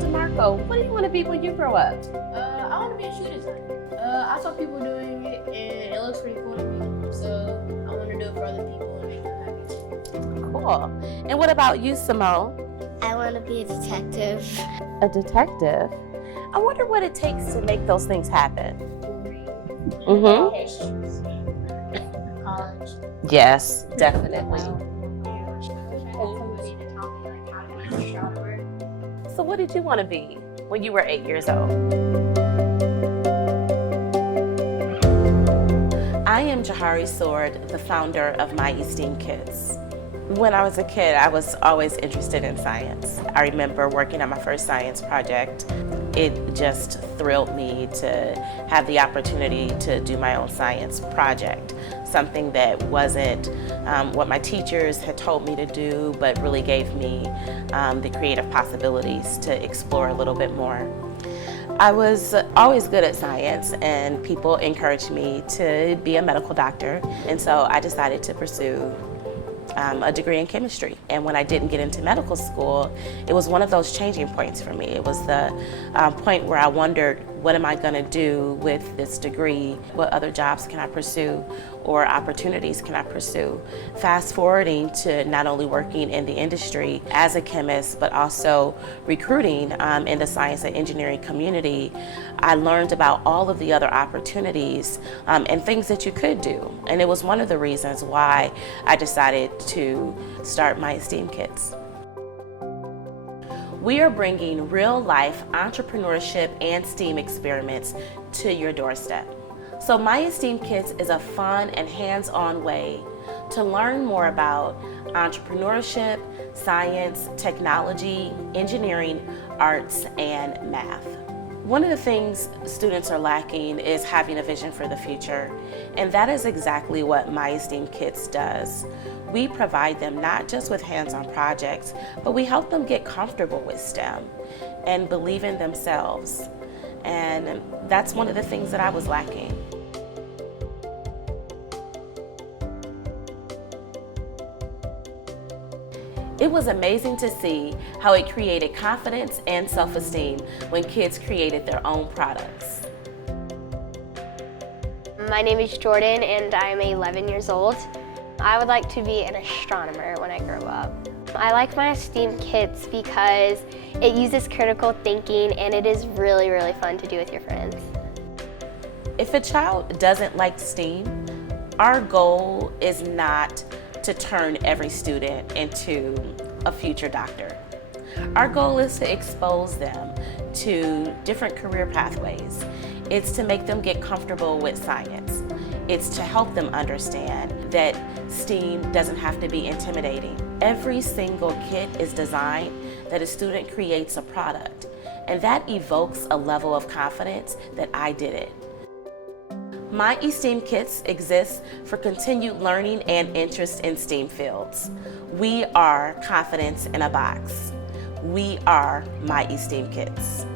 DeMarco, what do you want to be when you grow up? I want to be a shoe designer. I saw people doing it and it looks pretty cool to me. So I want to do it for other people and make them happy. Cool. And what about you, Simone? I want to be a detective. A detective? I wonder what it takes to make those things happen. College. Yes, definitely. So what did you want to be when you were 8 years old? I am Jahari Sword, the founder of My eSTEAM Kids. When I was a kid, I was always interested in science. I remember working on my first science project. It just thrilled me to have the opportunity to do my own science project, something that wasn't what my teachers had told me to do, but really gave me the creative possibilities to explore a little bit more. I was always good at science, and people encouraged me to be a medical doctor, and so I decided to pursue a degree in chemistry. And when I didn't get into medical school, it was one of those changing points for me. It was the point where I wondered, what am I going to do with this degree? What other jobs can I pursue or opportunities can I pursue? Fast forwarding to not only working in the industry as a chemist, but also recruiting in the science and engineering community, I learned about all of the other opportunities and things that you could do. And it was one of the reasons why I decided to start My eSTEAM Kids. We are bringing real-life entrepreneurship and STEAM experiments to your doorstep. So My eSTEAM Kids is a fun and hands-on way to learn more about entrepreneurship, science, technology, engineering, arts, and math. One of the things students are lacking is having a vision for the future, and that is exactly what My eSTEAM Kids does. We provide them not just with hands-on projects, but we help them get comfortable with STEM and believe in themselves. And that's one of the things that I was lacking. It was amazing to see how it created confidence and self-esteem when kids created their own products. My name is Jordan and I'm 11 years old. I would like to be an astronomer when I grow up. I like My eSTEAM Kids because it uses critical thinking and it is really, really fun to do with your friends. If a child doesn't like STEAM, our goal is not to turn every student into a future doctor. Our goal is to expose them to different career pathways. It's to make them get comfortable with science. It's to help them understand that STEAM doesn't have to be intimidating. Every single kit is designed that a student creates a product, and that evokes a level of confidence that I did it. My eSTEAM Kits exist for continued learning and interest in STEAM fields. We are confidence in a box. We are My eSTEAM Kits.